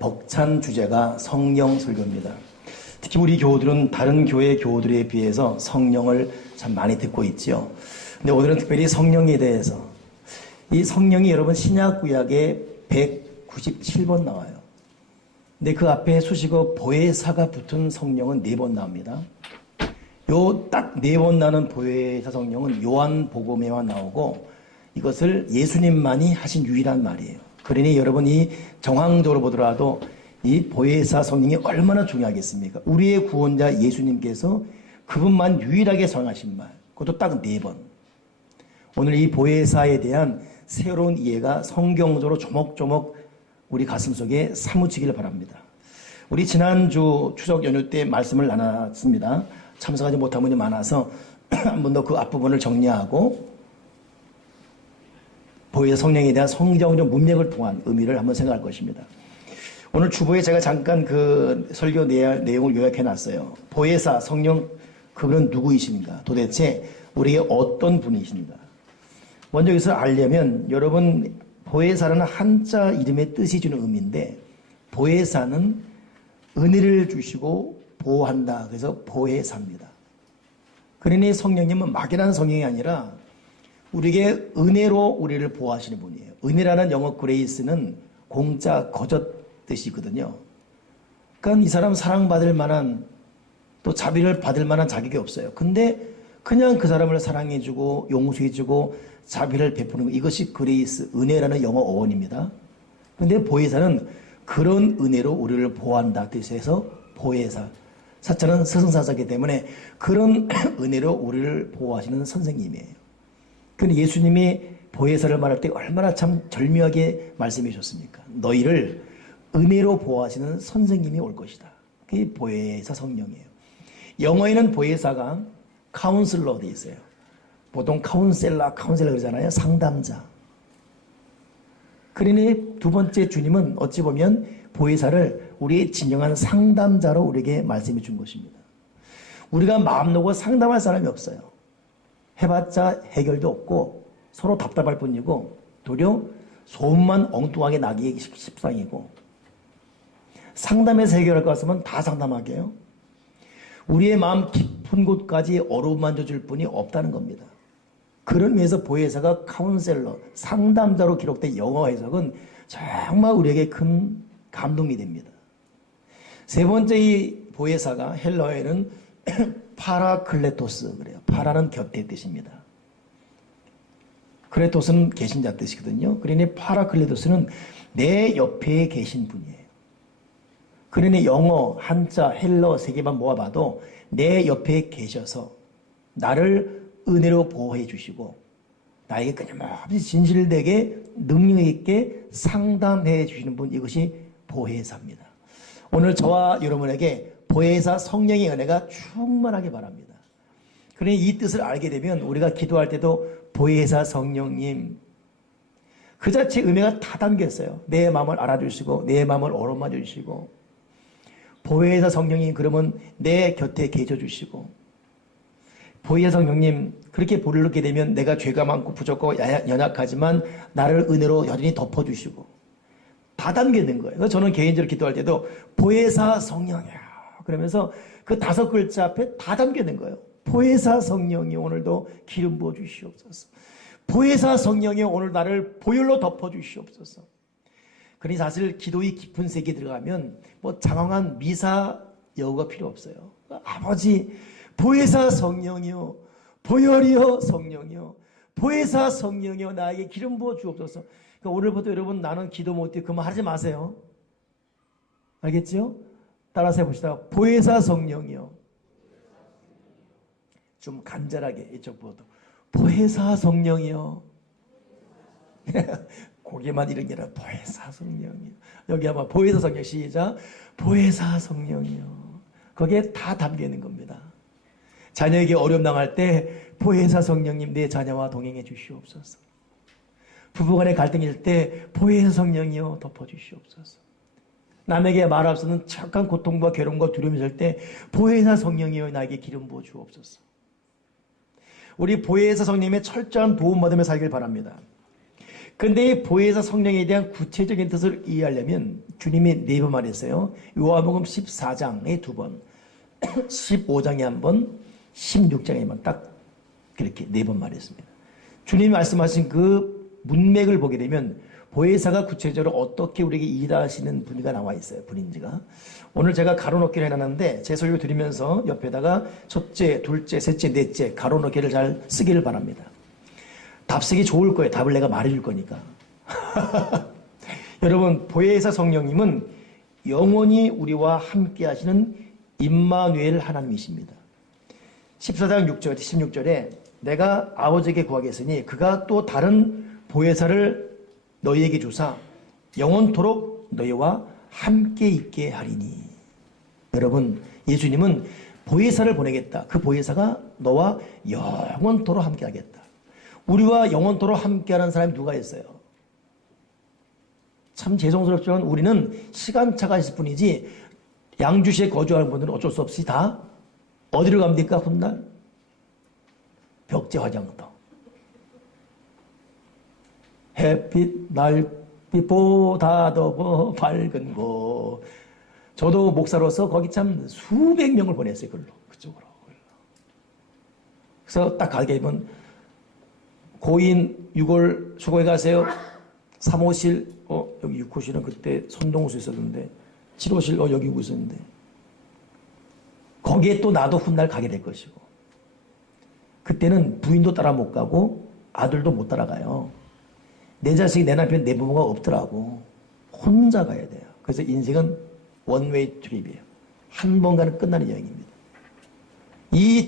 벅찬 주제가 성령 설교입니다. 특히 우리 교우들은 다른 교회 교우들에 비해서 성령을 참 많이 듣고 있죠. 근데 오늘은 특별히 성령에 대해서, 이 성령이 여러분 신약 구약에 197번 나와요. 근데 그 앞에 수식어 보혜사가 붙은 성령은 4번 나옵니다. 요 딱 4번 나는 보혜사 성령은 요한복음에만 나오고, 이것을 예수님만이 하신 유일한 말이에요. 그러니 여러분이 정황적으로 보더라도 이 보혜사 성령이 얼마나 중요하겠습니까? 우리의 구원자 예수님께서 그분만 유일하게 정하신 말, 그것도 딱 4번. 오늘 이 보혜사에 대한 새로운 이해가 성경적으로 조목조목 우리 가슴속에 사무치기를 바랍니다. 우리 지난주 추석 연휴 때 말씀을 나눴습니다. 참석하지 못한 분이 많아서 한 번 더 그 앞부분을 정리하고 보혜사 성령에 대한 성경적 문맥을 통한 의미를 한번 생각할 것입니다. 오늘 주보에 제가 잠깐 그 설교 내용을 요약해 놨어요. 보혜사 성령, 그분은 누구이십니까? 도대체 우리에게 어떤 분이십니까? 먼저 여기서 알려면 여러분, 보혜사라는 한자 이름의 뜻이 주는 의미인데, 보혜사는 은혜를 주시고 보호한다. 그래서 보혜사입니다. 그러니 성령님은 막연한 성령이 아니라 우리에게 은혜로 우리를 보호하시는 분이에요. 은혜라는 영어 그레이스는 공짜 거저 뜻이거든요. 그러니까 이 사람 사랑받을 만한, 또 자비를 받을 만한 자격이 없어요. 근데 그냥 그 사람을 사랑해주고 용서해주고 자비를 베푸는 것, 이것이 그레이스, 은혜라는 영어 어원입니다. 근데 보혜사는 그런 은혜로 우리를 보호한다 뜻에서 보혜사. 사자는 스승사자이기 때문에 그런 은혜로 우리를 보호하시는 선생님이에요. 근데 예수님이 보혜사를 말할 때 얼마나 참 절묘하게 말씀해 주셨습니까? 너희를 은혜로 보호하시는 선생님이 올 것이다. 그게 보혜사 성령이에요. 영어에는 보혜사가 카운슬러 돼 있어요. 보통 카운셀러 그러잖아요. 상담자. 그러니 두 번째 주님은 어찌 보면 보혜사를 우리의 진정한 상담자로 우리에게 말씀해 준 것입니다. 우리가 마음 놓고 상담할 사람이 없어요. 해봤자 해결도 없고 서로 답답할 뿐이고 도리어 소문만 엉뚱하게 나기 십상이고, 상담해서 해결할 것 같으면 다 상담하게 해요. 우리의 마음 깊은 곳까지 어루만져 줄 분이 없다는 겁니다. 그런 의미에서 보혜사가 카운셀러, 상담자로 기록된 영어 해석은 정말 우리에게 큰 감동이 됩니다. 세 번째 이 보혜사가 헬라어에는 파라클레토스 그래요. 파라는 곁의 뜻입니다. 클레토스는 계신 자 뜻이거든요. 그러니 파라클레토스는 내 옆에 계신 분이에요. 그러니 영어, 한자, 헬라어 세 개만 모아봐도 내 옆에 계셔서 나를 은혜로 보호해 주시고 나에게 끊임없이 진실되게 능력 있게 상담해 주시는 분, 이것이 보혜사입니다. 오늘 저와 여러분에게 보혜사 성령의 은혜가 충만하게 바랍니다. 그러니 이 뜻을 알게 되면 우리가 기도할 때도 보혜사 성령님, 그 자체 의미가 다 담겼어요. 내 마음을 알아주시고 내 마음을 어루만져 주시고, 보혜사 성령님 그러면 내 곁에 계셔 주시고, 보혜사 성령님 그렇게 부르게 되면 내가 죄가 많고 부족하고 연약하지만 나를 은혜로 여전히 덮어주시고, 다 담겨 있는 거예요. 그래서 저는 개인적으로 기도할 때도 보혜사 성령이야 그러면서 그 5글자 앞에 다 담겨 있는 거예요. 보혜사 성령이 오늘도 기름 부어 주시옵소서. 보혜사 성령이 오늘 나를 보혈로 덮어 주시옵소서. 그러니 사실 기도의 깊은 세계에 들어가면 뭐 장황한 미사 여우가 필요 없어요. 아버지 보혜사 성령이요, 보혈이요 성령이요, 보혜사 성령이요, 나에게 기름 부어 주옵소서. 그러니까 오늘부터 여러분, 나는 기도 못해 그만 하지 마세요. 알겠죠? 따라서 해봅시다. 보혜사 성령이요. 좀 간절하게 이쪽부터. 보혜사 성령이요. 고개만 이런 게 아니라 보혜사 성령이요. 여기 한번 보혜사 성령 시작. 보혜사 성령이요. 거기에 다 담겨 있는 겁니다. 자녀에게 어려움 당할 때 보혜사 성령님 내 자녀와 동행해 주시옵소서. 부부간의 갈등일 때 보혜사 성령이요 덮어 주시옵소서. 남에게 말할 수 없는 착한 고통과 괴로움과 두려움이 있을 때 보혜사 성령이여 나에게 기름 부어 주옵소서. 우리 보혜사 성령님의 철저한 도움받으며 살길 바랍니다. 근데 이 보혜사 성령에 대한 구체적인 뜻을 이해하려면 주님이 4번 말했어요. 요한복음 14장에 2번, 15장에 1번, 16장에 1번 딱 그렇게 4번 말했습니다. 주님이 말씀하신 그 문맥을 보게 되면 보혜사가 구체적으로 어떻게 우리에게 일하시는 분위기가 나와 있어요. 분인지가. 오늘 제가 가로넣기를 해놨는데 제 설교 드리면서 옆에다가 첫째, 둘째, 셋째, 넷째 가로넣기를 잘 쓰기를 바랍니다. 답쓰기 좋을 거예요. 답을 내가 말해줄 거니까. 여러분, 보혜사 성령님은 영원히 우리와 함께 하시는 임마누엘 하나님이십니다. 14장 6절, 16절에 내가 아버지에게 구하겠으니 그가 또 다른 보혜사를 너희에게 주사 영원토록 너희와 함께 있게 하리니. 여러분, 예수님은 보혜사를 보내겠다. 그 보혜사가 너와 영원토록 함께 하겠다. 우리와 영원토록 함께하는 사람이 누가 있어요? 참 죄송스럽지만 우리는 시간차가 있을 뿐이지 양주시에 거주하는 분들은 어쩔 수 없이 다 어디로 갑니까? 훗날 벽제 화장터, 햇빛 날빛보다 더 밝은 곳. 저도 목사로서 거기 참 수백 명을 보냈어요. 그쪽으로. 그래서 딱 가게 되면 고인 6월 수고해 가세요. 3호실, 여기 6호실은 그때 손동수 있었는데, 7호실, 여기 오고 있었는데, 거기에 또 나도 훗날 가게 될 것이고, 그때는 부인도 따라 못 가고, 아들도 못 따라가요. 내 자식, 내 남편, 내 부모가 없더라고. 혼자 가야 돼요. 그래서 인생은 원웨이 트립이에요. 한 번 가는 끝나는 여행입니다.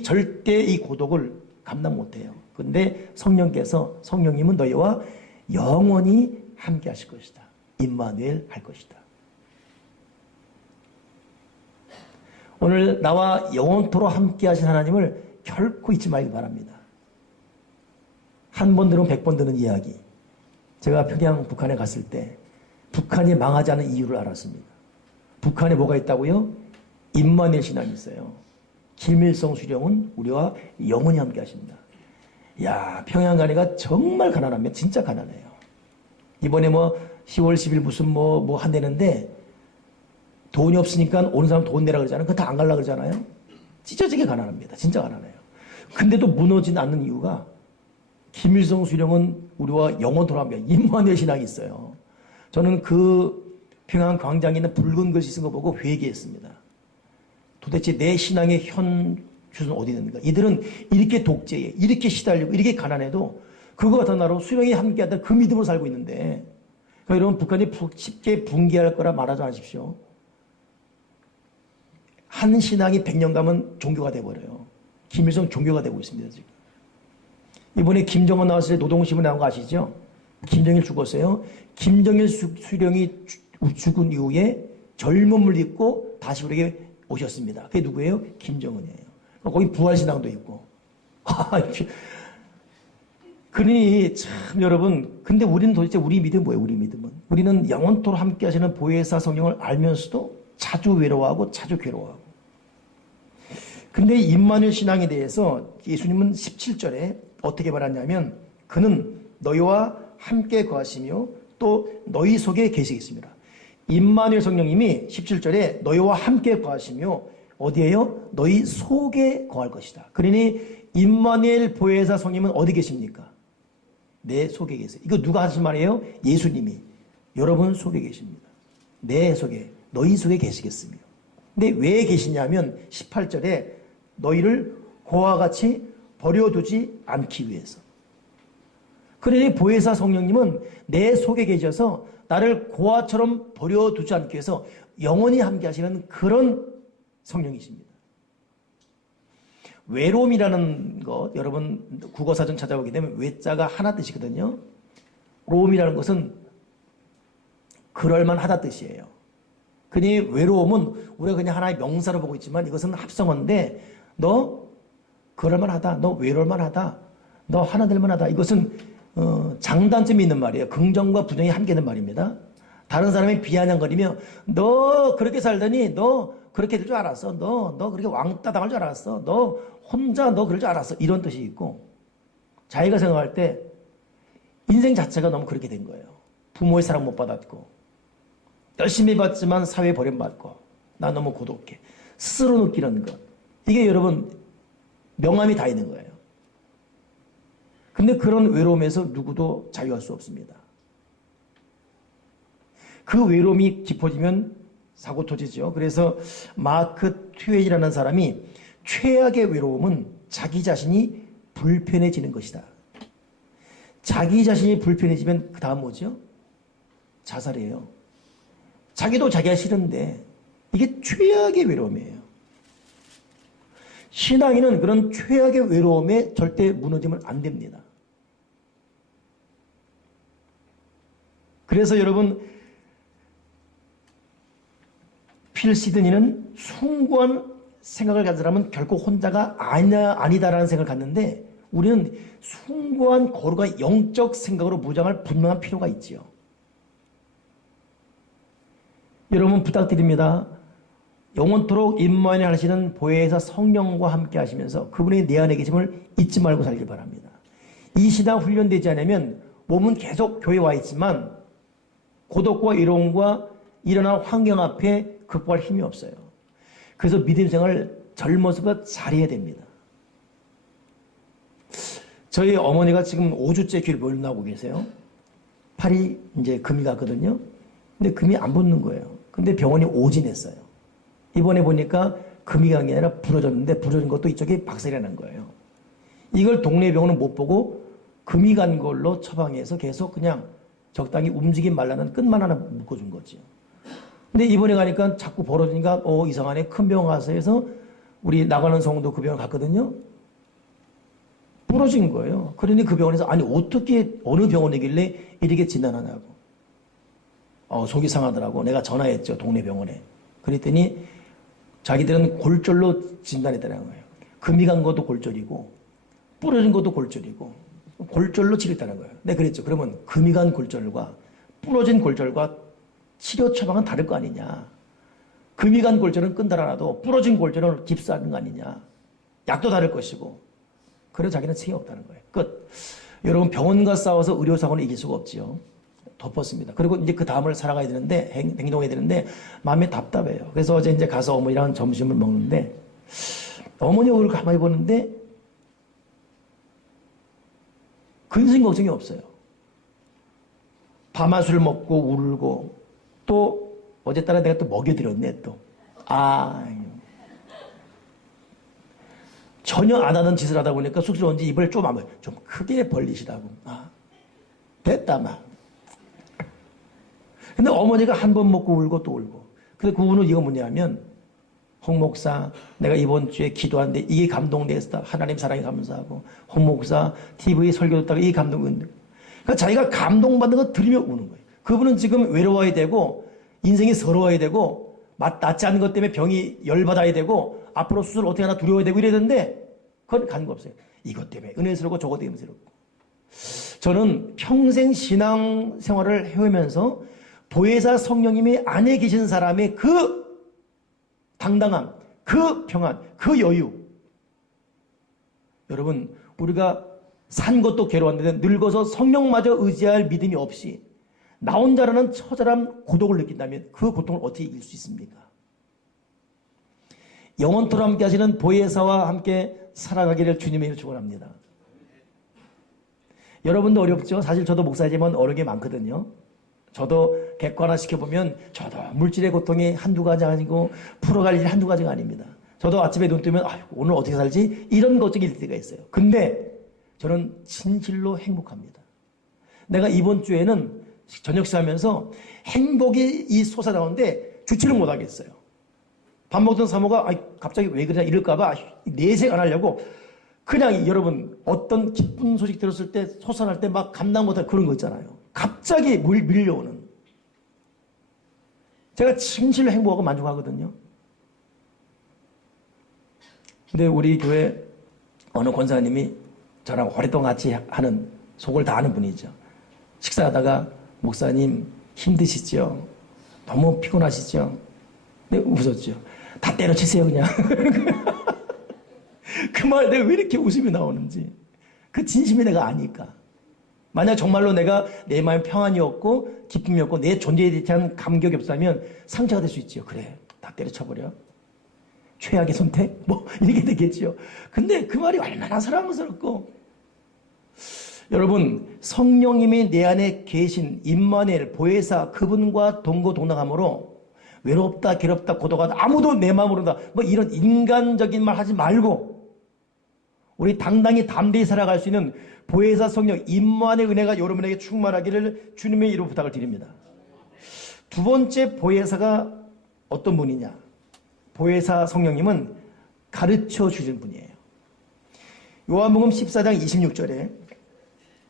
절대 이 고독을 감당 못 해요. 근데 성령님은 너희와 영원히 함께 하실 것이다. 임마누엘 할 것이다. 오늘 나와 영원토록 함께 하신 하나님을 결코 잊지 말기 바랍니다. 한 번 들으면 100번 듣는 이야기. 제가 평양 북한에 갔을 때 북한이 망하지 않은 이유를 알았습니다. 북한에 뭐가 있다고요? 임마누엘 신앙이 있어요. 김일성 수령은 우리와 영원히 함께 하신다. 야, 평양 가니까 정말 가난하면 진짜 가난해요. 이번에 10월 10일 무슨 한대는데 돈이 없으니까 오는 사람 돈 내라 그러잖아요. 그거 다 안 갈라 그러잖아요. 찢어지게 가난합니다. 진짜 가난해요. 근데도 무너지지 않는 이유가 김일성 수령은 우리와 영원토록 함께 임마누엘 신앙이 있어요. 저는 그 평양 광장에 있는 붉은 글씨 쓴 거 보고 회개했습니다. 도대체 내 신앙의 현주소는 어디 있는가? 이들은 이렇게 독재에, 이렇게 시달리고, 이렇게 가난해도 그거 같은 나로 수령이 함께하던 그 믿음으로 살고 있는데, 그러니까 여러분, 북한이 쉽게 붕괴할 거라 말하지 마십시오. 한 신앙이 100년 가면 종교가 돼버려요. 김일성 종교가 되고 있습니다, 지금. 이번에 김정은 나왔을 때 노동신문 나온 거 아시죠? 김정일 죽었어요. 김정일 수령이 죽은 이후에 젊음을 입고 다시 우리에게 오셨습니다. 그게 누구예요? 김정은이에요. 거기 부활신앙도 있고. 그러니 참 여러분, 근데 우리는 도대체 우리 믿음은 뭐예요? 우리 믿음은. 우리는 영원토록 함께 하시는 보혜사 성령을 알면서도 자주 외로워하고 자주 괴로워하고. 근데 임마누엘 신앙에 대해서 예수님은 17절에 어떻게 말하냐면 그는 너희와 함께 거하시며 또 너희 속에 계시겠습니다. 임마누엘 성령님이 17절에 너희와 함께 거하시며 어디에요? 너희 속에 거할 것이다. 그러니 임마누엘 보혜사 성령님은 어디 계십니까? 내 속에 계세요. 이거 누가 하신 말이에요? 예수님이 여러분 속에 계십니다. 내 속에, 너희 속에 계시겠으며. 근데 왜 계시냐면 18절에 너희를 고와 같이 버려두지 않기 위해서. 그러니 보혜사 성령님은 내 속에 계셔서 나를 고아처럼 버려두지 않기 위해서 영원히 함께 하시는 그런 성령이십니다. 외로움이라는 것, 여러분 국어사전 찾아보게 되면 외자가 하나 뜻이거든요. 로움이라는 것은 그럴만하다 뜻이에요. 그니 외로움은 우리가 그냥 하나의 명사로 보고 있지만 이것은 합성어인데 너 그럴만하다, 너 외로울만하다, 너 하나 될만하다. 이것은 장단점이 있는 말이에요. 긍정과 부정이 함께 있는 말입니다. 다른 사람이 비아냥거리며 너 그렇게 살더니 너 그렇게 될 줄 알았어. 너 그렇게 왕따 당할 줄 알았어. 너 혼자 너 그럴 줄 알았어. 이런 뜻이 있고 자기가 생각할 때 인생 자체가 너무 그렇게 된 거예요. 부모의 사랑 못 받았고, 열심히 받지만 사회에 버림받고, 나 너무 고독해. 스스로 느끼는 것. 이게 여러분, 명암이 다 있는 거예요. 근데 그런 외로움에서 누구도 자유할 수 없습니다. 그 외로움이 깊어지면 사고 터지죠. 그래서 마크 트웨이라는 사람이 최악의 외로움은 자기 자신이 불편해지는 것이다. 자기 자신이 불편해지면 그 다음 뭐죠? 자살이에요. 자기도 자기가 싫은데 이게 최악의 외로움이에요. 신앙인은 그런 최악의 외로움에 절대 무너지면 안 됩니다. 그래서 여러분, 필 시드니는 숭고한 생각을 가진 사람은 결코 혼자가 아니다라는 생각을 갖는데, 우리는 숭고한 거룩과 영적 생각으로 무장할 분명한 필요가 있지요. 여러분 부탁드립니다. 영원토록 임마누엘 하시는 보혜사 성령과 함께 하시면서 그분의 내 안에 계심을 잊지 말고 살길 바랍니다. 이 신앙 훈련되지 않으면 몸은 계속 교회에 와 있지만 고독과 외로움과 일어난 환경 앞에 극복할 힘이 없어요. 그래서 믿음 생활을 젊어서부터 잘해야 됩니다. 저희 어머니가 지금 5주째 귀를 몰나고 계세요. 팔이 이제 금이 갔거든요. 근데 금이 안 붙는 거예요. 근데 병원이 오진했어요. 이번에 보니까 금이 간 게 아니라 부러졌는데 부러진 것도 이쪽에 박살이 난 거예요. 이걸 동네 병원은 못 보고 금이 간 걸로 처방해서 계속 그냥 적당히 움직임 말라는 끝만 하나 묶어준 거죠. 근데 이번에 가니까 자꾸 벌어지니까 이상하네. 큰 병원 가서 해서 우리 나가는 성도 그 병원 갔거든요. 부러진 거예요. 그러니 그 병원에서 아니 어떻게 어느 병원이길래 이렇게 진단하냐고. 속이 상하더라고. 내가 전화했죠. 동네 병원에. 그랬더니 자기들은 골절로 진단했다는 거예요. 금이 간 것도 골절이고 부러진 것도 골절이고 골절로 치료했다는 거예요. 네, 그랬죠. 그러면 금이 간 골절과 부러진 골절과 치료 처방은 다를 거 아니냐. 금이 간 골절은 끈달아놔도 부러진 골절은 깁스하는 거 아니냐. 약도 다를 것이고. 그래서 자기는 책임 없다는 거예요. 끝. 여러분 병원과 싸워서 의료사고는 이길 수가 없지요. 덮었습니다. 그리고 이제 그 다음을 살아가야 되는데 행동해야 되는데 마음이 답답해요. 그래서 어제 이제 가서 어머니랑 점심을 먹는데 어머니 얼굴 가만히 보는데 근심 걱정이 없어요. 밤낮술 먹고 울고 또 어제따라 내가 또 먹여드렸네 또. 전혀 안 하던 짓을 하다 보니까 쑥스러운지 입을 좀 크게 벌리시라고. 됐다 막. 근데 어머니가 한 번 먹고 울고 또 울고. 근데 그 후는 이거 뭐냐면 홍 목사 내가 이번 주에 기도하는데 이게 감동되었다. 하나님 사랑에 감사하고 홍 목사 TV 설교 듣다가 이 감동은 그러니까 자기가 감동받는 거 들으며 우는 거예요. 그분은 지금 외로워야 되고 인생이 서러워야 되고 낫지 않은 것 때문에 병이 열받아야 되고 앞으로 수술 어떻게 하나 두려워야 되고 이랬는데 그건 가는 거 없어요. 이것 때문에 은혜스럽고 저것 때문에 은혜스럽고. 저는 평생 신앙 생활을 해오면서 보혜사 성령님이 안에 계신 사람의 그 당당함, 그 평안, 그 여유. 여러분 우리가 산 것도 괴로웠는데 늙어서 성령마저 의지할 믿음이 없이 나 혼자라는 처절한 고독을 느낀다면 그 고통을 어떻게 이길 수 있습니까? 영원토록 함께 하시는 보혜사와 함께 살아가기를 주님의 이름으로 축원합니다. 여러분도 어렵죠? 사실 저도 목사지만 어려운 게 많거든요. 저도 객관화시켜보면 저도 물질의 고통이 한두 가지 아니고 풀어갈 일이 한두 가지가 아닙니다. 저도 아침에 눈 뜨면 오늘 어떻게 살지? 이런 걱정이 들 때가 있어요. 근데 저는 진실로 행복합니다. 내가 이번 주에는 저녁 식사하면서 행복이 솟아나오는데 주체를 못하겠어요. 밥 먹던 사모가 갑자기 왜 그러냐 이럴까봐 내색 안 하려고 그냥 여러분 어떤 기쁜 소식 들었을 때 솟아날 때 막 감당 못할 그런 거 있잖아요. 갑자기 밀려오는. 제가 진실로 행복하고 만족하거든요. 근데 우리 교회 어느 권사님이 저랑 오랫동안 같이 하는 속을 다 아는 분이죠. 식사하다가 목사님 힘드시죠? 너무 피곤하시죠? 네, 웃었죠. 다 때려치세요 그냥. 그 말 내가 왜 이렇게 웃음이 나오는지 그 진심이 내가 아니까. 만약 정말로 내가 내 마음에 평안이 없고 기쁨이 없고 내 존재에 대한 감격이 없다면 상처가 될 수 있지요. 그래, 다 때려쳐버려. 최악의 선택? 뭐 이렇게 되겠지요. 근데 그 말이 얼마나 사랑스럽고, 여러분, 성령님이 내 안에 계신 임마누엘 보혜사 그분과 동거동락함으로 외롭다 괴롭다 고독하다 아무도 내 마음으로 다 뭐 이런 인간적인 말 하지 말고 우리 당당히 담대히 살아갈 수 있는 보혜사 성령 임마누엘 은혜가 여러분에게 충만하기를 주님의 이름으로 부탁을 드립니다. 두 번째 보혜사가 어떤 분이냐? 보혜사 성령님은 가르쳐 주신 분이에요. 요한복음 14장 26절에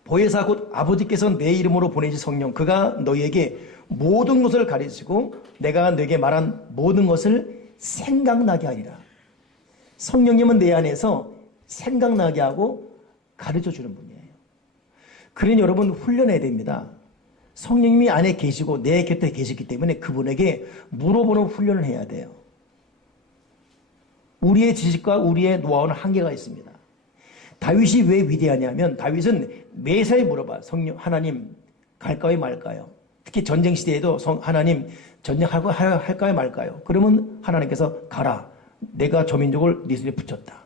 보혜사 곧 아버지께서 내 이름으로 보내신 성령 그가 너희에게 모든 것을 가르치고 내가 너에게 말한 모든 것을 생각나게 하리라. 성령님은 내 안에서 생각나게 하고 가르쳐 주는 분이에요. 그러니 여러분 훈련해야 됩니다. 성령님이 안에 계시고 내 곁에 계시기 때문에 그분에게 물어보는 훈련을 해야 돼요. 우리의 지식과 우리의 노하우는 한계가 있습니다. 다윗이 왜 위대하냐면 다윗은 매사에 물어봐. 성령 하나님 갈까요 말까요? 특히 전쟁 시대에도 하나님 전쟁할까요 말까요? 그러면 하나님께서 가라. 내가 저 민족을 네 손에 붙였다.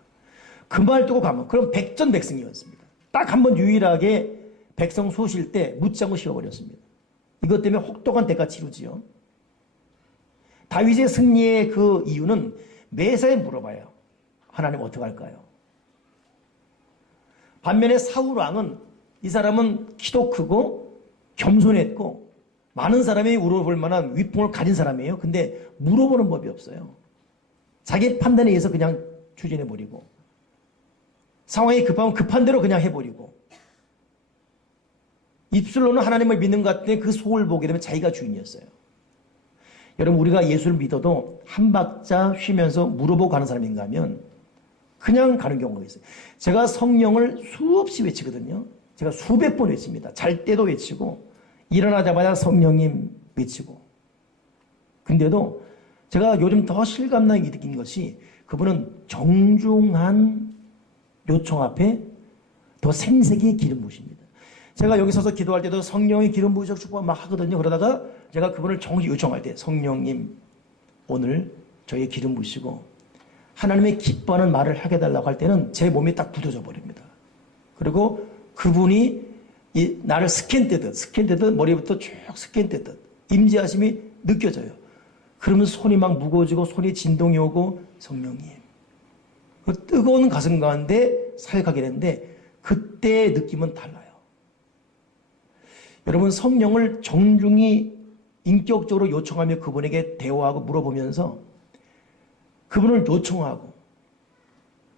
그 말 두고 가면 그럼 백전백승이었습니다. 딱 한 번 유일하게 백성 쏘실 때 묻지 않고 쉬어버렸습니다. 이것 때문에 혹독한 대가 치르지요. 다윗의 승리의 그 이유는 매사에 물어봐요. 하나님 어떻게 할까요? 반면에 사울 왕은 이 사람은 키도 크고 겸손했고 많은 사람이 물어볼 만한 위풍을 가진 사람이에요. 근데 물어보는 법이 없어요. 자기 판단에 의해서 그냥 추진해버리고 상황이 급하면 급한 대로 그냥 해버리고 입술로는 하나님을 믿는 것 같은데 그 속을 보게 되면 자기가 주인이었어요. 여러분 우리가 예수를 믿어도 한 박자 쉬면서 물어보고 가는 사람인가 하면 그냥 가는 경우가 있어요. 제가 성령을 수없이 외치거든요. 제가 수백 번 외칩니다. 잘 때도 외치고 일어나자마자 성령님 외치고. 근데도 제가 요즘 더 실감나게 느낀 것이 그분은 정중한 요청 앞에 더 생색이 기름 부으십니다. 제가 여기 서서 기도할 때도 성령이 기름 부으셔 축복 막 하거든요. 그러다가 제가 그분을 정확히 요청할 때 성령님 오늘 저희 기름 부으시고 하나님의 기뻐하는 말을 하게 해달라고 할 때는 제 몸이 딱 굳어져 버립니다. 그리고 그분이 나를 스캔 떼듯 머리부터 쭉 스캔 떼듯 임재하심이 느껴져요. 그러면 손이 막 무거워지고 손이 진동이 오고 성령님 그 뜨거운 가슴 가운데 사역하게 되는데 그때의 느낌은 달라요. 여러분 성령을 정중히 인격적으로 요청하며 그분에게 대화하고 물어보면서 그분을 요청하고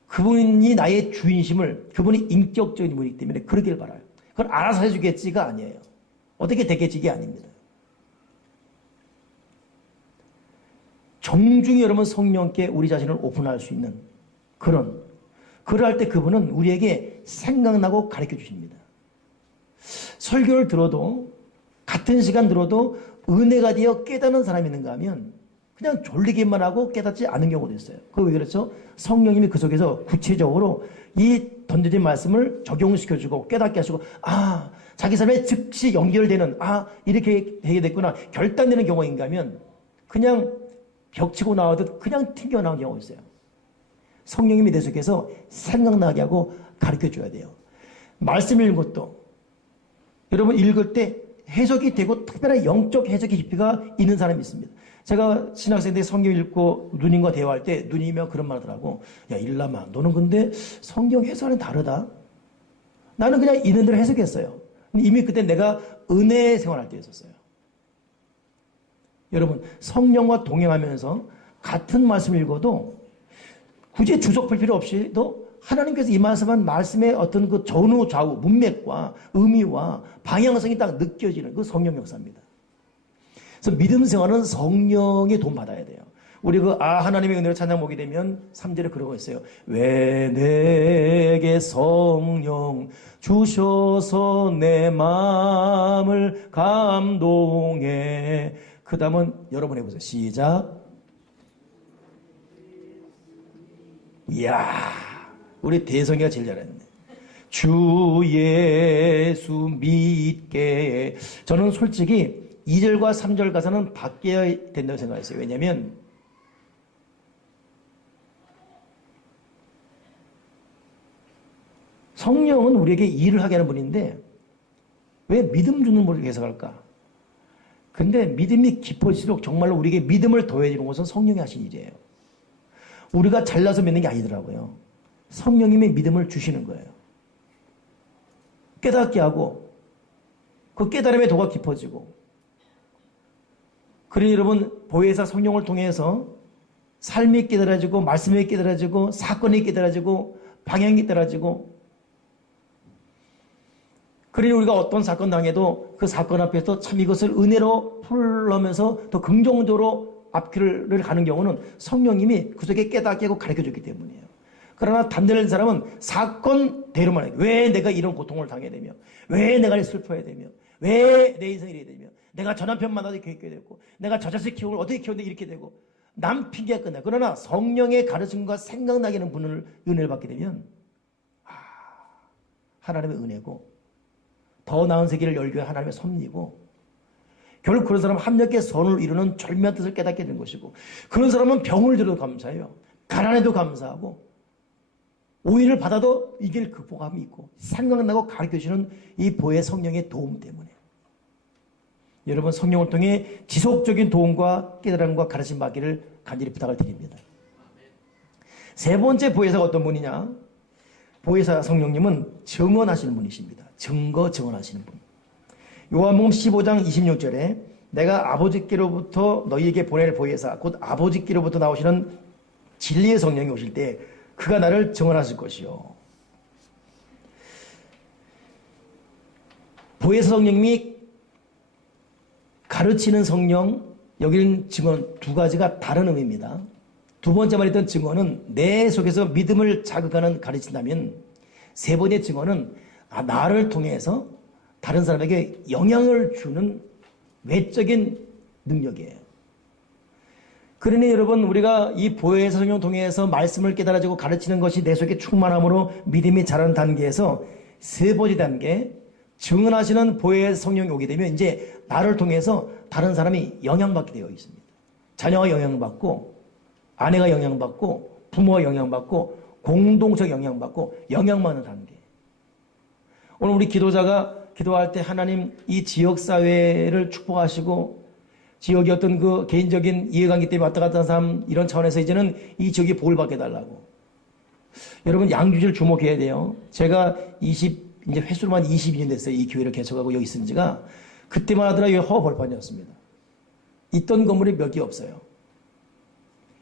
그분이 나의 주인심을 그분이 인격적인 분이기 때문에 그러길 바라요. 그건 알아서 해주겠지가 아니에요. 어떻게 되겠지 이게 아닙니다. 정중히 여러분 성령께 우리 자신을 오픈할 수 있는 그럴 때 그분은 우리에게 생각나고 가르쳐 주십니다. 설교를 들어도 같은 시간 들어도 은혜가 되어 깨닫는 사람이 있는가 하면 그냥 졸리기만 하고 깨닫지 않은 경우도 있어요. 그거 왜 그렇죠? 성령님이 그 속에서 구체적으로 이 던져진 말씀을 적용시켜주고 깨닫게 하시고 자기 삶에 즉시 연결되는 이렇게 되게 됐구나 결단되는 경우인가 하면 그냥 벽치고 나오듯 그냥 튕겨나오는 경우가 있어요. 성령님이 내 속에서 생각나게 하고 가르쳐줘야 돼요. 말씀 읽는 것도 여러분 읽을 때 해석이 되고 특별한 영적 해석의 깊이가 있는 사람이 있습니다. 제가 신학생 때 성경 읽고 누님과 대화할 때 누님이 그런 말 하더라고. 야 일남아 너는 근데 성경 해석은 다르다. 나는 그냥 있는 대로 해석했어요. 이미 그때 내가 은혜 생활할 때였었어요. 여러분 성령과 동행하면서 같은 말씀을 읽어도 굳이 주석할 필요 없이도 하나님께서 이 말씀의 어떤 그 전후 좌우 문맥과 의미와 방향성이 딱 느껴지는 그 성령 역사입니다. 그래서 믿음 생활은 성령의 도움 받아야 돼요. 우리 하나님의 은혜로 찬양 보게 되면 3절에 그러고 있어요. 왜 내게 성령 주셔서 내 마음을 감동해. 그 다음은 여러분 해보세요. 시작. 이야, 우리 대성이가 제일 잘했네. 주 예수 믿게. 저는 솔직히 2절과 3절 가사는 바뀌어야 된다고 생각했어요. 왜냐하면 성령은 우리에게 일을 하게 하는 분인데 왜 믿음 주는 분을 해석할까? 근데 믿음이 깊어질수록 정말로 우리에게 믿음을 더해주는 것은 성령이 하신 일이에요. 우리가 잘나서 믿는 게 아니더라고요. 성령님이 믿음을 주시는 거예요. 깨닫게 하고 그 깨달음의 도가 깊어지고. 그러니 여러분 보혜사 성령을 통해서 삶이 깨달아지고 말씀이 깨달아지고 사건이 깨달아지고 방향이 깨달아지고. 그러니 우리가 어떤 사건 당해도 그 사건 앞에서 참 이것을 은혜로 풀면서 더 긍정적으로 앞길을 가는 경우는 성령님이 그 속에 깨닫게 하고 가르쳐줬기 때문이에요. 그러나 단대는 사람은 사건대로만 해요. 왜 내가 이런 고통을 당해야 되며, 왜 내가 슬퍼야 되며, 왜 내 인생이 이래야 되며, 내가 저 남편 만나도 이렇게 되고, 내가 저 자식 키우고 어떻게 키웠는데 이렇게 되고, 남 핑계가 끝나. 그러나 성령의 가르침과 생각나게 하는 분을 은혜를 받게 되면 하나님의 은혜고 더 나은 세계를 열기 위한 하나님의 섭리고, 결국 그런 사람은 합력의 선을 이루는 절묘한 뜻을 깨닫게 된 것이고, 그런 사람은 병을 들어도 감사해요. 가난해도 감사하고, 오해를 받아도 이길 극복함이 있고, 생각나고 가르쳐주는 이 보혜 성령의 도움 때문에. 여러분 성령을 통해 지속적인 도움과 깨달음과 가르침 받기를 간절히 부탁을 드립니다. 세 번째 보혜사가 어떤 분이냐? 보혜사 성령님은 증언하시는 분이십니다. 증언하시는 분. 요한복음 15장 26절에 내가 아버지께로부터 너희에게 보낼 보혜사 곧 아버지께로부터 나오시는 진리의 성령이 오실 때 그가 나를 증언하실 것이요. 보혜사 성령님이 가르치는 성령, 여기는 증언 두 가지가 다른 의미입니다. 두 번째 말했던 증언은 내 속에서 믿음을 자극하는 가르친다면, 세 번째 증언은 나를 통해서 다른 사람에게 영향을 주는 외적인 능력이에요. 그러니 여러분 우리가 이 보혜사 성령을 통해서 말씀을 깨달아지고 가르치는 것이 내 속에 충만함으로 믿음이 자라는 단계에서 세 번째 단계, 증언하시는 보혜사 성령이 오게 되면 이제 나를 통해서 다른 사람이 영향받게 되어 있습니다. 자녀가 영향받고, 아내가 영향받고, 부모가 영향받고, 공동체가 영향받고, 영향받는 단계. 오늘 우리 기도자가 기도할 때 하나님 이 지역사회를 축복하시고, 지역의 어떤 그 개인적인 이해관계 때문에 왔다 갔다 하는 사람, 이런 차원에서 이제는 이 지역이 복을 받게 해달라고. 여러분 양주지를 주목해야 돼요. 제가 이제 횟수로만 22년 됐어요. 이 교회를 개척하고 여기 있은 지가. 그때만 하더라도 허벌판이었습니다. 있던 건물이 몇 개 없어요.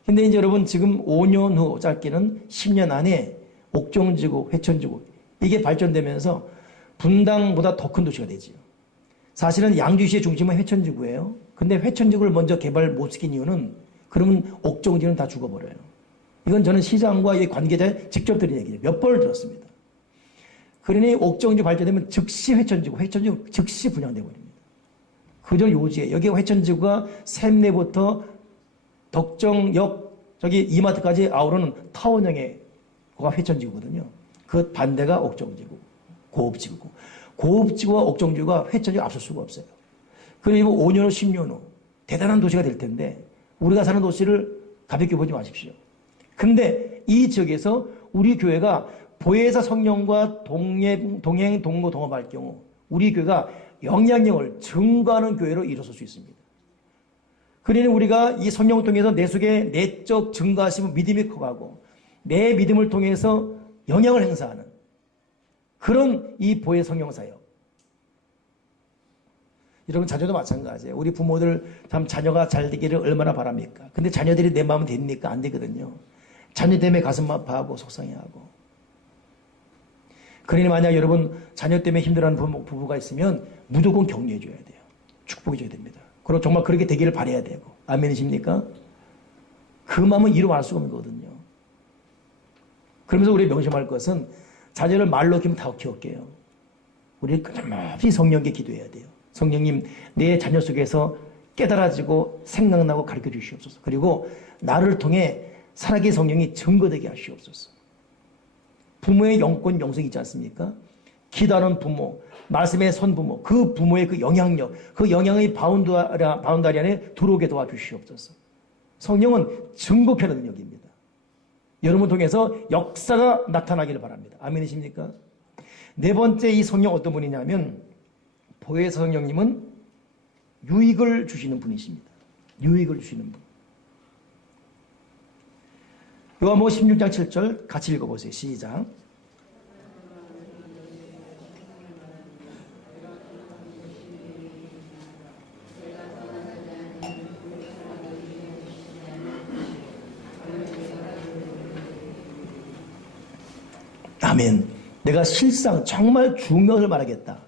근데 이제 여러분 지금 5년 후, 짧게는 10년 안에 옥정지구, 회천지구 이게 발전되면서 분당보다 더 큰 도시가 되지요. 사실은 양주시의 중심은 회천지구예요. 근데 회천지구를 먼저 개발 못 시킨 이유는 그러면 옥정지구는 다 죽어버려요. 이건 저는 시장과 이 관계자에 직접 들은 얘기예요. 몇 번을 들었습니다. 그러니 옥정지구 발전되면 즉시 회천지구 즉시 분양돼 버립니다. 그저 요지에 여기 회천지구가 샘내부터 덕정역 저기 이마트까지 아우르는 타원형의 거가 회천지구거든요. 그 반대가 옥정지구, 고읍지구고, 고읍지구와 옥정지구가 회천지구 앞설 수가 없어요. 그리고 5년 후, 10년 후 대단한 도시가 될 텐데 우리가 사는 도시를 가볍게 보지 마십시오. 근데 이 지역에서 우리 교회가 보혜사 성령과 동행, 동거, 동업할 경우 우리 교회가 영향력을 증거하는 교회로 일어설 수 있습니다. 그러니 우리가 이 성령을 통해서 내 속에 내적 증거하시면 믿음이 커가고 내 믿음을 통해서 영향을 행사하는 그런 이 보혜 성령 사역. 여러분 자녀도 마찬가지예요. 우리 부모들 참 자녀가 잘 되기를 얼마나 바랍니까? 근데 자녀들이 내 마음은 됩니까? 안 되거든요. 자녀 때문에 가슴 아파하고 속상해하고. 그러니 만약 여러분 자녀 때문에 힘들어하는 부부가 있으면 무조건 격려해줘야 돼요. 축복해줘야 됩니다. 그리고 정말 그렇게 되기를 바라야 되고. 아멘이십니까? 그 마음은 이루 말할 수가 없는 거거든요. 그러면서 우리 명심할 것은 자녀를 말로 키우면 다 키울게요. 우리 끊임없이 성령께 기도해야 돼요. 성령님 내 자녀 속에서 깨달아지고 생각나고 가르쳐 주시옵소서. 그리고 나를 통해 살아계신 성령이 증거되게 하시옵소서. 부모의 영권, 영성이 있지 않습니까? 기도하는 부모, 말씀의 선부모, 그 부모의 그 영향력, 그 영향의 바운다리 안에 들어오게 도와주시옵소서. 성령은 증거편의 능력입니다. 여러분 통해서 역사가 나타나기를 바랍니다. 아멘이십니까? 네 번째 이 성령 어떤 분이냐면 보혜사 성령님은 유익을 주시는 분이십니다. 유익을 주시는 분. 요한복음 16장 7절 같이 읽어보세요. 시작. 아멘. 내가 실상 정말 중요한 걸 말하겠다.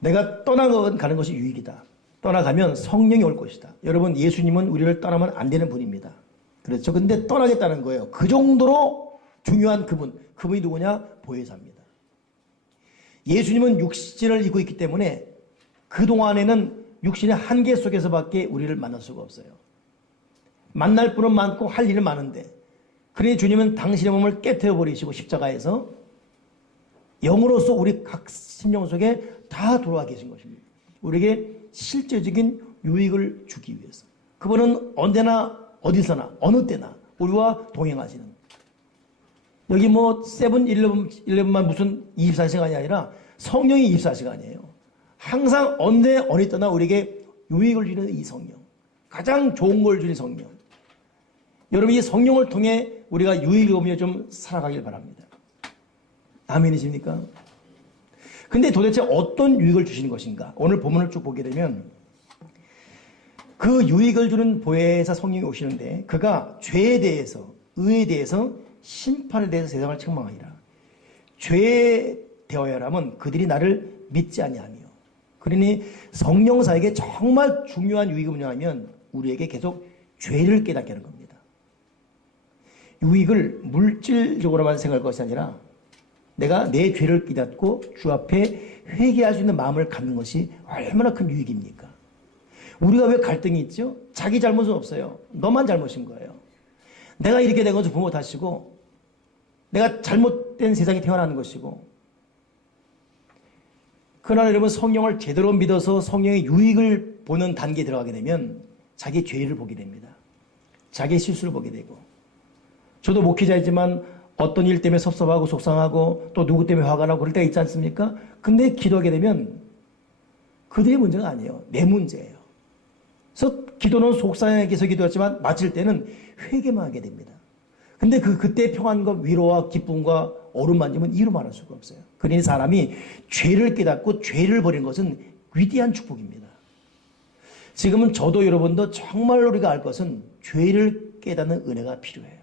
내가 떠나가는 것이 유익이다. 떠나가면 성령이 올 것이다. 여러분, 예수님은 우리를 떠나면 안 되는 분입니다. 그렇죠? 근데 떠나겠다는 거예요. 그 정도로 중요한 그분이 누구냐? 보혜사입니다. 예수님은 육신을 입고 있기 때문에 그동안에는 육신의 한계 속에서밖에 우리를 만날 수가 없어요. 만날 분은 많고 할 일은 많은데, 그러니 주님은 당신의 몸을 깨트려버리시고 십자가에서 영으로서 우리 각 심령 속에 다 들어와 계신 것입니다. 우리에게 실제적인 유익을 주기 위해서. 그분은 언제나 어디서나 어느 때나 우리와 동행하시는, 여기 뭐 세븐일레븐만 무슨 24시간이 아니라 성령이 24시간이에요. 항상 언제 어느 때나 우리에게 유익을 주는 이 성령, 가장 좋은 걸 주는 성령. 여러분, 이 성령을 통해 우리가 유익을 보며 좀 살아가길 바랍니다. 아멘이십니까? 근데 도대체 어떤 유익을 주시는 것인가? 오늘 본문을 쭉 보게 되면 그 유익을 주는 보혜사 성령이 오시는데, 그가 죄에 대해서, 의에 대해서, 심판에 대해서 세상을 책망하니라. 죄에 대하여라면 그들이 나를 믿지 아니하며. 그러니 성령사에게 정말 중요한 유익은 뭐냐면 우리에게 계속 죄를 깨닫게 하는 겁니다. 유익을 물질적으로만 생각할 것이 아니라 내가 내 죄를 깨닫고 주 앞에 회개할 수 있는 마음을 갖는 것이 얼마나 큰 유익입니까? 우리가 왜 갈등이 있죠? 자기 잘못은 없어요. 너만 잘못인 거예요. 내가 이렇게 된 것은 부모 탓이고, 내가 잘못된 세상에 태어나는 것이고. 그러나 여러분, 성령을 제대로 믿어서 성령의 유익을 보는 단계에 들어가게 되면 자기 죄를 보게 됩니다. 자기의 실수를 보게 되고. 저도 목회자이지만 어떤 일 때문에 섭섭하고 속상하고 또 누구 때문에 화가 나고 그럴 때가 있지 않습니까? 근데 기도하게 되면 그들의 문제가 아니에요. 내 문제예요. 그래서 기도는 속상해서 기도했지만 마칠 때는 회개만 하게 됩니다. 근데 그때 평안과 위로와 기쁨과 어루만짐은 이루 말할 수가 없어요. 그러니 사람이 죄를 깨닫고 죄를 버리는 것은 위대한 축복입니다. 지금은 저도 여러분도 정말 우리가 알 것은 죄를 깨닫는 은혜가 필요해요.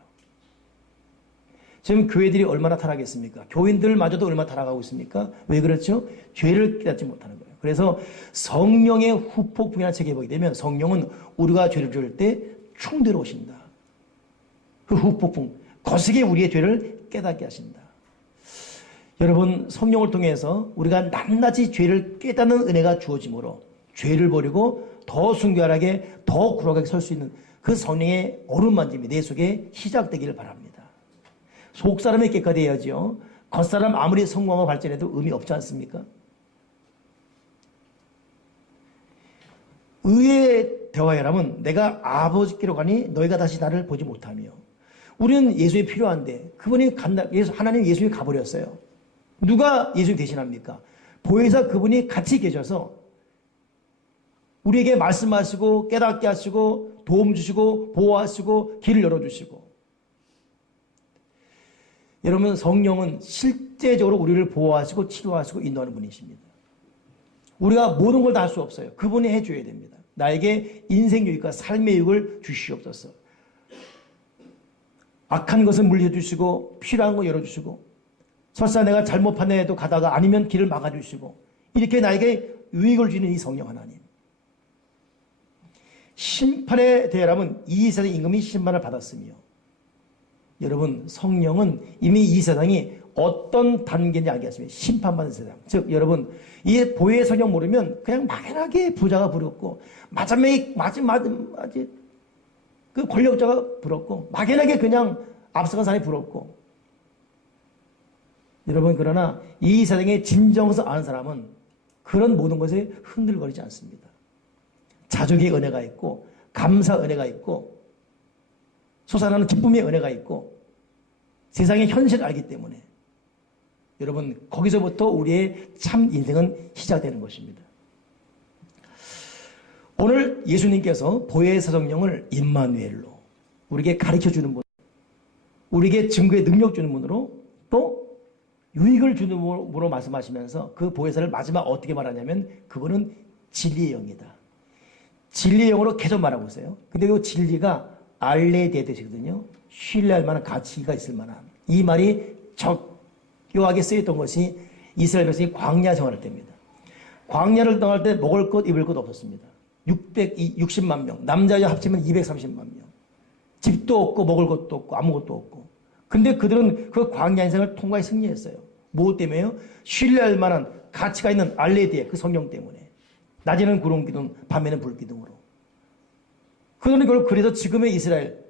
지금 교회들이 얼마나 타락했습니까? 교인들마저도 얼마나 타락하고 있습니까? 왜 그렇죠? 죄를 깨닫지 못하는 거예요. 그래서 성령의 후폭풍이라는 책에 보게 되면 성령은 우리가 죄를 지을 때 충대로 오신다. 그 후폭풍, 거시기 우리의 죄를 깨닫게 하신다. 여러분, 성령을 통해서 우리가 낱낱이 죄를 깨닫는 은혜가 주어지므로 죄를 버리고 더 순결하게, 더 구락하게 설 수 있는 그 성령의 어루만짐이 내 속에 시작되기를 바랍니다. 속사람이 깨끗해야지요. 겉사람 아무리 성공하고 발전해도 의미 없지 않습니까? 의의 대화라면 내가 아버지께로 가니 너희가 다시 나를 보지 못하며. 우리는 예수님이 필요한데 그분이 하나님 예수님이 가버렸어요. 누가 예수님 대신합니까? 보혜사 그분이 같이 계셔서 우리에게 말씀하시고 깨닫게 하시고 도움 주시고 보호하시고 길을 열어주시고. 여러분, 성령은 실제적으로 우리를 보호하시고 치료하시고 인도하는 분이십니다. 우리가 모든 걸 다 할 수 없어요. 그분이 해줘야 됩니다. 나에게 인생 유익과 삶의 유익을 주시옵소서. 악한 것은 물려주시고 필요한 거 열어주시고, 설사 내가 잘못 판단해도 가다가 아니면 길을 막아주시고, 이렇게 나에게 유익을 주는 이 성령 하나님. 심판에 대하여라면 이 세상 임금이 심판을 받았으며, 여러분, 성령은 이미 이 세상이 어떤 단계인지 알겠습니다. 심판받는 세상. 즉, 여러분, 이 보혜의 성령 모르면 그냥 막연하게 부자가 부럽고, 그 권력자가 부럽고, 막연하게 그냥 앞서간 사람이 부럽고, 여러분, 그러나 이 세상의 진정성 아는 사람은 그런 모든 것에 흔들거리지 않습니다. 자족의 은혜가 있고, 감사 은혜가 있고, 솟아나는 기쁨의 은혜가 있고, 세상의 현실을 알기 때문에 여러분, 거기서부터 우리의 참 인생은 시작되는 것입니다. 오늘 예수님께서 보혜사 성령을 임마누엘로 우리에게 가르쳐주는 분, 우리에게 증거의 능력 주는 분으로 또 유익을 주는 분으로 말씀하시면서 그 보혜사를 마지막 어떻게 말하냐면 그분은 진리의 영이다. 진리의 영으로 계속 말하고 있어요. 근데 이 진리가 알레디에 뜻이거든요. 신뢰할 만한 가치가 있을 만한. 이 말이 적요하게 쓰였던 것이 이스라엘 백성이 광야 생활할 때입니다. 광야를 떠날 때 먹을 것, 입을 것 없었습니다. 660만 명, 남자 여자 합치면 230만 명. 집도 없고 먹을 것도 없고 아무것도 없고. 근데 그들은 그 광야 인생을 통과해 승리했어요. 무엇 때문에요? 신뢰할 만한 가치가 있는 알레디에 그 성령 때문에. 낮에는 구름 기둥, 밤에는 불 기둥으로. 그들은 그래서 지금의 이스라엘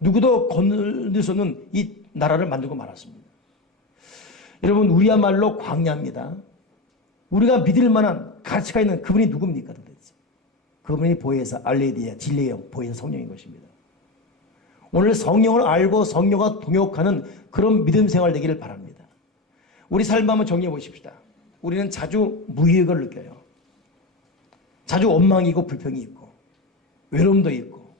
누구도 건들 수 없는 이 나라를 만들고 말았습니다. 여러분, 우리야말로 광야입니다. 우리가 믿을 만한 가치가 있는 그분이 누굽니까 도대체? 그분이 보혜사 알레디아 진리의 영 보혜사 성령인 것입니다. 오늘 성령을 알고 성령과 동역하는 그런 믿음 생활 되기를 바랍니다. 우리 삶 한번 정리해 보십시다. 우리는 자주 무의욕을 느껴요. 자주 원망이고 불평이 있고 외로움도 있고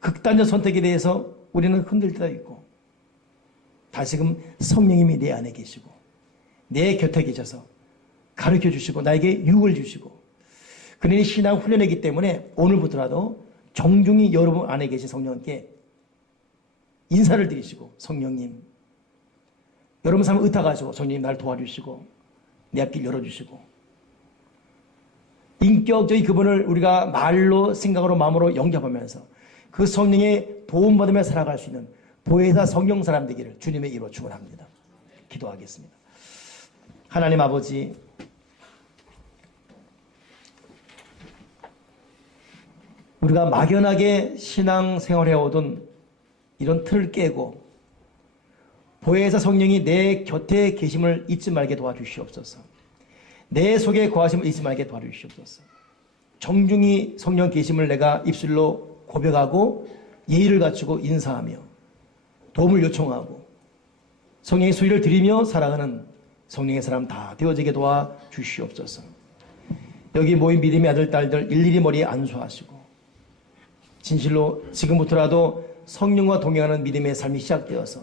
극단적 선택에 대해서 우리는 흔들 때도 있고 다시금 성령님이 내 안에 계시고 내 곁에 계셔서 가르쳐 주시고 나에게 유익을 주시고 그러니 신앙 훈련이기 때문에 오늘부터라도 정중히 여러분 안에 계신 성령님께 인사를 드리시고 성령님 여러분 삶을 의탁하시고 성령님 나를 도와주시고 내 앞길 열어주시고 인격적인 그분을 우리가 말로 생각으로 마음으로 영접하면서 그 성령의 도움받으며 살아갈 수 있는 보혜사 성령 사람 되기를 주님의 이로 축원합니다. 기도하겠습니다. 하나님 아버지, 우리가 막연하게 신앙생활해 오던 이런 틀을 깨고 보혜사 성령이 내 곁에 계심을 잊지 말게 도와주시옵소서. 내 속에 거하심을 잊지 말게 도와주시옵소서. 정중히 성령 계심을 내가 입술로 고백하고 예의를 갖추고 인사하며 도움을 요청하고 성령의 수위를 드리며 살아가는 성령의 사람 다 되어지게 도와주시옵소서. 여기 모인 믿음의 아들 딸들 일일이 머리에 안수하시고 진실로 지금부터라도 성령과 동행하는 믿음의 삶이 시작되어서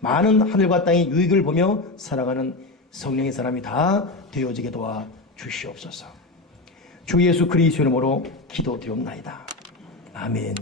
많은 하늘과 땅의 유익을 보며 살아가는 성령의 사람이 다 되어지게 도와주시옵소서. 주 예수 그리스도 이름으로 기도드리옵나이다. 아멘.